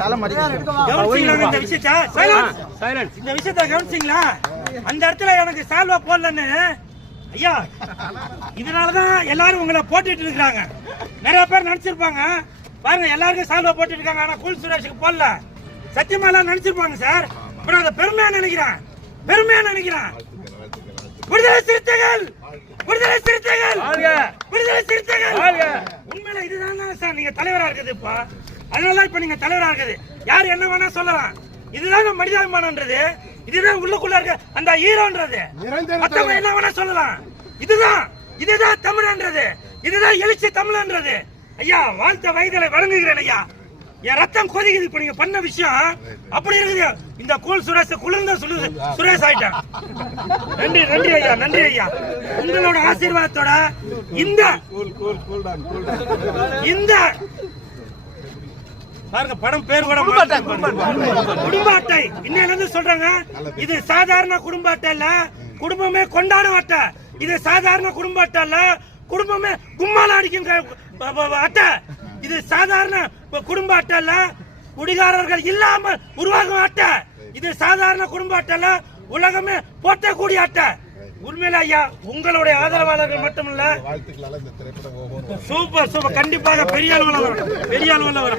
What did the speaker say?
கவனிச்சீங்களா இந்த விஷயத்த? சைலன்ஸ். இந்த விஷயத்த கவனிச்சீங்களா? அந்த இடத்துல எனக்கு சால்வா போடலன்னு. ஐயா இதனாலதான் எல்லாரும் உங்களை போட்டுட்டு இருக்காங்க நிறைய பேர் நினைச்சிருப்பாங்க. பாருங்க எல்லாருக்கும் சால்வா போட்டுட்டு இருக்காங்க. ஆனா கூல் சுரேஷுக்கு போடல. சத்தியமா எல்லாம் நினைச்சிருப்பாங்க சார். அப்புறம் அதை பெருமையா நினைக்கிறேன். பெருமையா நினைக்கிறேன். விடுதலை சிறுத்தைகள்! விடுதலை சிறுத்தைகள்! விடுதலை சிறுத்தைகள்! உண்மையில இதுதான் தான் சார்? நீங்க தலைவரா இருக்குது இப்போ. அதனால இப்ப நீங்க தலைவரா இருக்குது. யார் என்ன வேணா சொல்லலாம். இதுதாங்க மனிதாபிமானம்ன்றது. இதுதான் உள்ளுக்குள்ள இருக்க அந்த ஹீரோன்றது. மத்தவங்க என்ன வேணா சொல்லலாம். இதுதான் இதுதான் தமிழன்றது. இதுதான் எழுச்சி தமிழன்றது. ஐயா வாழ்த்த வயதலை வழங்குகிறேன் ஐயா. என் ரத்தம் கொதிக்குது. இப்ப நீங்க பண்ண விஷயம் அப்படி இருக்குது. இந்த கூல் சுரேஷ் குளிர்ந்த சுரு சுரேஷ் ஆயிட்டேன். நன்றி நன்றி ஐயா நன்றி ஐயா. உங்களோட ஆசீர்வாதத்தோட இந்த இந்த பாருங்க படம் பேர் கூட குடும்ப அட்டை இன்னையில இருந்து சொல்றாங்க இது சாதாரண குடும்ப அட்டை இல்ல குடும்பமே கொண்டாடும் அட்டை. இது சாதாரண குடும்ப அட்டை இல்ல குடும்பமே கும்மால அடிக்கின்ற ப- அட்டை. இது சாதாரண குடும்ப அட்டை இல்ல குடிகாரர்கள் இல்லாம உருவாகும் அட்டை. இது சாதாரண குடும்ப அட்டை இல்ல உலகமே போட்டக்கூடிய அட்டை. உண்மையில ஐயா உங்களுடைய ஆதரவாளர்கள் மட்டுமல்ல. Super super. கண்டிப்பாக பெரிய அளவில் வரும் பெரிய அளவில் வரும்